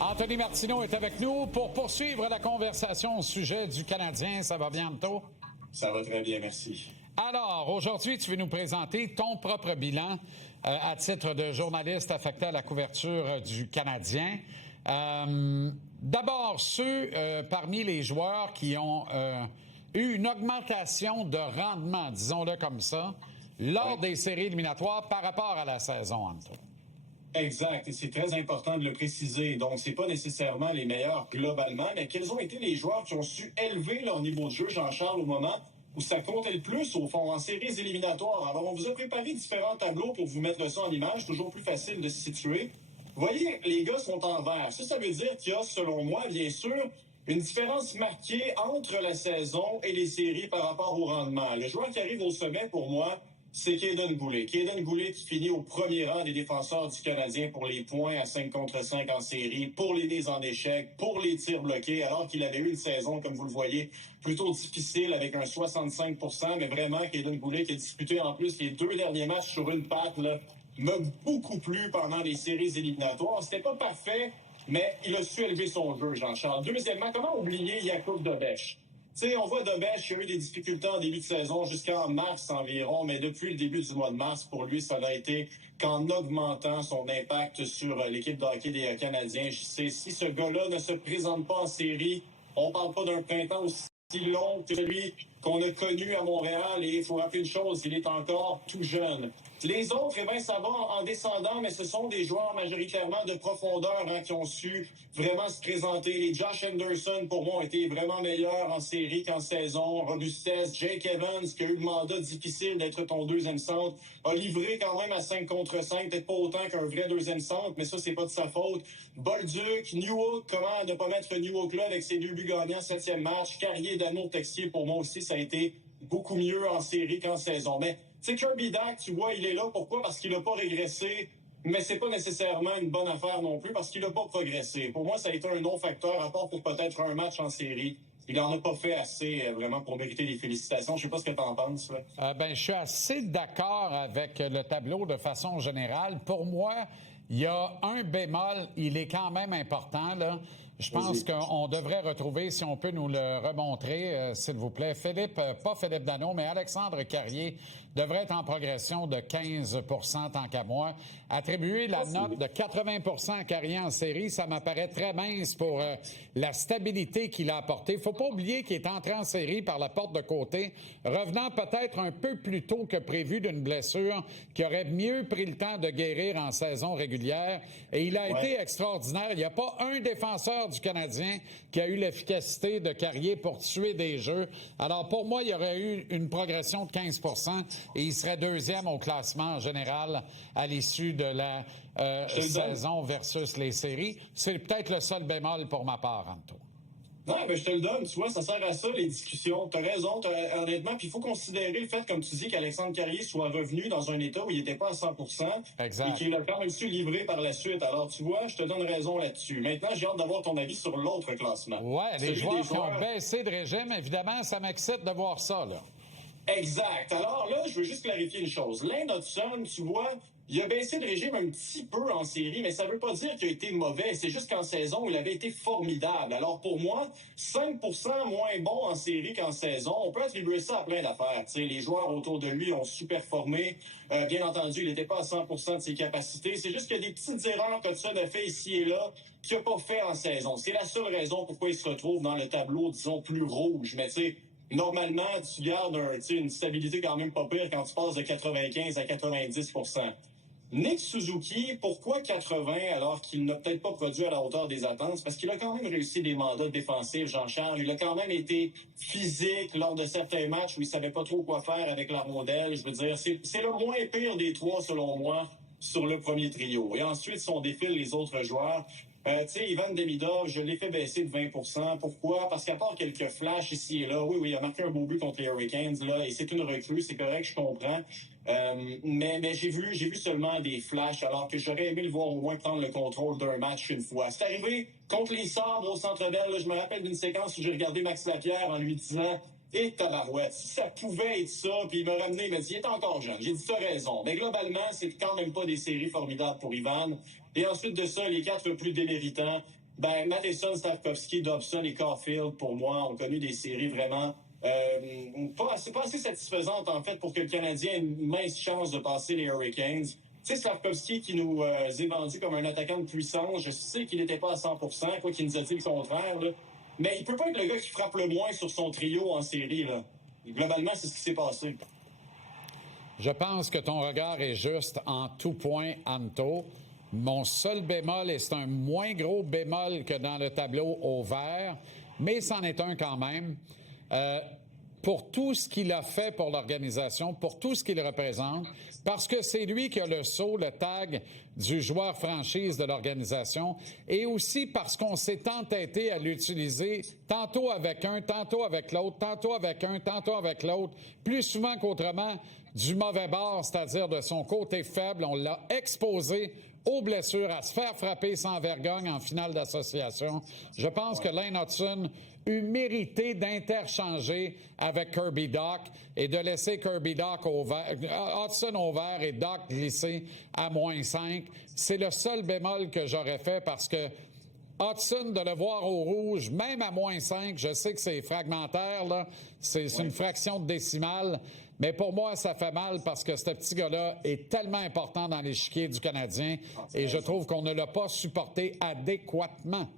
Anthony Martineau est avec nous pour poursuivre la conversation au sujet du Canadien. Ça va bien, Anto? Ça va très bien, merci. Alors, aujourd'hui, tu veux nous présenter ton propre bilan à titre de journaliste affecté à la couverture du Canadien. D'abord, ceux parmi les joueurs qui ont eu une augmentation de rendement, disons-le comme ça, lors des séries éliminatoires par rapport à la saison, Anto. Exact, et c'est très important de le préciser. Donc, c'est pas nécessairement les meilleurs globalement, mais quels ont été les joueurs qui ont su élever leur niveau de jeu, Jean-Charles, au moment où ça comptait le plus, au fond, en séries éliminatoires. Alors, on vous a préparé différents tableaux pour vous mettre ça en image, toujours plus facile de se situer. Vous voyez, les gars sont en vert. Ça veut dire qu'il y a, selon moi, bien sûr, une différence marquée entre la saison et les séries par rapport au rendement. Le joueur qui arrive au sommet, pour moi, c'est Kaiden Guhle. Kaiden Guhle qui finit au premier rang des défenseurs du Canadien pour les points à 5 contre 5 en série, pour les mises en échec, pour les tirs bloqués, alors qu'il avait eu une saison, comme vous le voyez, plutôt difficile avec un 65 %. Mais vraiment, Kaiden Guhle qui a disputé en plus les 2 derniers matchs sur une patte, là, m'a beaucoup plu pendant les séries éliminatoires. C'était pas parfait, mais il a su élever son jeu, Jean-Charles. Deuxièmement, comment oublier Jakub Dobeš? Tu sais, on voit Dobeš qui a eu des difficultés en début de saison jusqu'en mars environ, mais depuis le début du mois de mars, pour lui, ça n'a été qu'en augmentant son impact sur l'équipe de hockey des Canadiens. Je sais, si ce gars-là ne se présente pas en série, on parle pas d'un printemps aussi long que celui qu'on a connu à Montréal, et il faut rappeler une chose, il est encore tout jeune. Les autres, eh bien, ça va en descendant, mais ce sont des joueurs majoritairement de profondeur qui ont su vraiment se présenter. Les Josh Anderson, pour moi, ont été vraiment meilleurs en série qu'en saison. Robustesse, Jake Evans, qui a eu le mandat difficile d'être ton deuxième centre, a livré quand même à 5 contre 5, peut-être pas autant qu'un vrai deuxième centre, mais ça, c'est pas de sa faute. Bolduc, Newhook, comment ne pas mettre Newhook là avec ses 2 buts gagnants, 7e match. Carrier, Dano, Texier, pour moi aussi, ça a été beaucoup mieux en série qu'en saison. Mais tu sais, Kirby Dach, tu vois, il est là. Pourquoi? Parce qu'il n'a pas régressé, mais c'est pas nécessairement une bonne affaire non plus parce qu'il n'a pas progressé. Pour moi, ça a été un non-facteur, à part pour peut-être un match en série. Il n'en a pas fait assez, vraiment, pour mériter les félicitations. Je sais pas ce que tu en penses, là. Je suis assez d'accord avec le tableau de façon générale. Pour moi, il y a un bémol, il est quand même important, là. Je pense qu'on devrait retrouver, si on peut nous le remontrer, s'il vous plaît, pas Philippe Danault, mais Alexandre Carrier devrait être en progression de 15 % tant qu'à moi. Attribuer la note de 80 % à Carrier en série, ça m'apparaît très mince pour la stabilité qu'il a apportée. Faut pas oublier qu'il est entré en série par la porte de côté, revenant peut-être un peu plus tôt que prévu d'une blessure qui aurait mieux pris le temps de guérir en saison régulière. Et il a été extraordinaire. Il n'y a pas un défenseur du Canadien qui a eu l'efficacité de Carrier pour tuer des jeux. Alors, pour moi, il y aurait eu une progression de 15 % et il serait deuxième au classement général à l'issue de la saison versus les séries. C'est peut-être le seul bémol pour ma part, Anto. Non, mais je te le donne, tu vois, ça sert à ça, les discussions. T'as raison, honnêtement, puis il faut considérer le fait, comme tu dis, qu'Alexandre Carrier soit revenu dans un état où il n'était pas à 100 % et qu'il a quand même su livrer par la suite. Alors, tu vois, je te donne raison là-dessus. Maintenant, j'ai hâte d'avoir ton avis sur l'autre classement. Ouais, les joueurs qui ont baissé de régime, évidemment, ça m'excite de voir ça, là. Exact. Alors là, je veux juste clarifier une chose. Lane Hudson, tu vois, il a baissé de régime un petit peu en série, mais ça ne veut pas dire qu'il a été mauvais. C'est juste qu'en saison, il avait été formidable. Alors pour moi, 5 % moins bon en série qu'en saison, on peut attribuer ça à plein d'affaires. Tu sais, les joueurs autour de lui ont su performer. Bien entendu, il n'était pas à 100 % de ses capacités. C'est juste qu'il y a des petites erreurs que Hudson a fait ici et là qu'il n'a pas fait en saison. C'est la seule raison pourquoi il se retrouve dans le tableau, disons, plus rouge. Mais tu sais, normalement, tu gardes une stabilité quand même pas pire quand tu passes de 95 à 90 %. Nick Suzuki, pourquoi 80 alors qu'il n'a peut-être pas produit à la hauteur des attentes? Parce qu'il a quand même réussi des mandats défensifs, Jean-Charles. Il a quand même été physique lors de certains matchs où il savait pas trop quoi faire avec la rondelle. Je veux dire, c'est le moins pire des trois, selon moi, sur le premier trio. Et ensuite, si on défile les autres joueurs, tu sais, Ivan Demidov, je l'ai fait baisser de 20 %. Pourquoi? Parce qu'à part quelques flashs ici et là, oui, il a marqué un beau but contre les Hurricanes, là, et c'est une recrue, c'est correct, je comprends. Mais j'ai vu seulement des flashs, alors que j'aurais aimé le voir au moins prendre le contrôle d'un match une fois. C'est arrivé contre les Sabres au Centre Bell. Là, je me rappelle d'une séquence où j'ai regardé Max Lapierre en lui disant « Et tabarouette, si ça pouvait être ça, puis il m'a ramené, il m'a dit « Il est encore jeune. » J'ai dit « T'as raison. » Mais globalement, c'est quand même pas des séries formidables pour Ivan. Et ensuite de ça, les 4 plus déméritants, Ben, Matheson, Stavkovski, Dobson et Caulfield, pour moi, ont connu des séries vraiment pas assez satisfaisantes, en fait, pour que le Canadien ait une mince chance de passer les Hurricanes. Tu sais, Stavkovski qui nous est vendu comme un attaquant de puissance, je sais qu'il n'était pas à 100%, quoi qu'il nous a dit le contraire, là. Mais il peut pas être le gars qui frappe le moins sur son trio en série, là. Globalement, c'est ce qui s'est passé. Je pense que ton regard est juste en tout point, Anto. Mon seul bémol, et c'est un moins gros bémol que dans le tableau au vert, mais c'en est un quand même, pour tout ce qu'il a fait pour l'organisation, pour tout ce qu'il représente, parce que c'est lui qui a le sceau, le tag du joueur franchise de l'organisation, et aussi parce qu'on s'est entêté à l'utiliser tantôt avec un, tantôt avec l'autre, tantôt avec un, tantôt avec l'autre, plus souvent qu'autrement, du mauvais bord, c'est-à-dire de son côté faible. On l'a exposé aux blessures, à se faire frapper sans vergogne en finale d'association. Je pense que Lane Hutson eut mérité d'interchanger avec Kirby Dach et de laisser Kirby Dach au vert, Hutson au vert et Dach glisser à -5. C'est le seul bémol que j'aurais fait parce que Hutson, de le voir au rouge, même à -5, je sais que c'est fragmentaire, là, c'est une fraction de décimale, mais pour moi, ça fait mal parce que ce petit gars-là est tellement important dans l'échiquier du Canadien et je trouve qu'on ne l'a pas supporté adéquatement.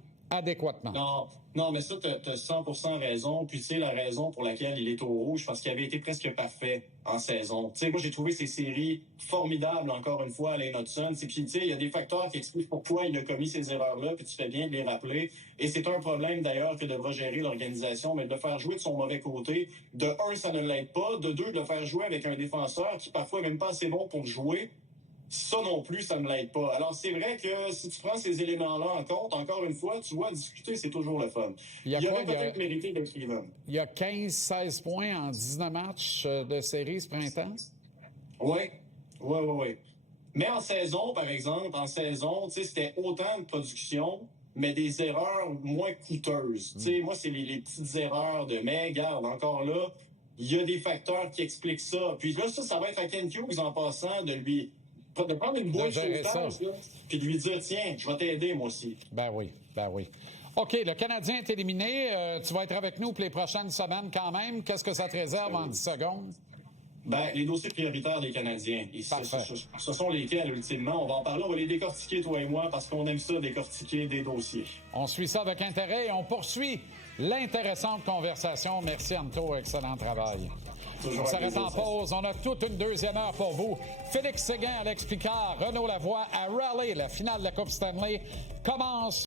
Non, mais ça, t'as 100% raison. Puis, tu sais, la raison pour laquelle il est au rouge, parce qu'il avait été presque parfait en saison. Tu sais, moi, j'ai trouvé ces séries formidables, encore une fois, à Lane Hutson. Puis, tu sais, il y a des facteurs qui expliquent pourquoi il a commis ces erreurs-là, puis tu fais bien de les rappeler. Et c'est un problème, d'ailleurs, que devra gérer l'organisation, mais de le faire jouer de son mauvais côté, de un, ça ne l'aide pas. De deux, de le faire jouer avec un défenseur qui, parfois, n'est même pas assez bon pour jouer. Ça non plus, ça ne l'aide pas. Alors, c'est vrai que si tu prends ces éléments-là en compte, encore une fois, tu vois, discuter, c'est toujours le fun. Il aurait peut-être mérité d'être Cleveland. Il y a 15-16 points en 19 matchs de série ce printemps? Oui. Mais en saison, par exemple, tu sais, c'était autant de production, mais des erreurs moins coûteuses. Tu sais, moi, c'est les petites erreurs de « mais, regarde, encore là, il y a des facteurs qui expliquent ça. » Puis là, ça va être à Ken Hughes en passant de prendre une boîte de sauvetage, puis de lui dire, tiens, je vais t'aider, moi aussi. Ben oui. OK, le Canadien est éliminé. Tu vas être avec nous pour les prochaines semaines quand même. Qu'est-ce que ça te réserve en 10 secondes? Ben, les dossiers prioritaires des Canadiens. Ce sont lesquels, ultimement? On va en parler, on va les décortiquer, toi et moi, parce qu'on aime ça, décortiquer des dossiers. On suit ça avec intérêt et on poursuit l'intéressante conversation. Merci, Anto. Excellent travail. On s'arrête en pause. On a toute une deuxième heure pour vous. Félix Séguin, Alex Picard, Renaud Lavoie à Raleigh. La finale de la Coupe Stanley commence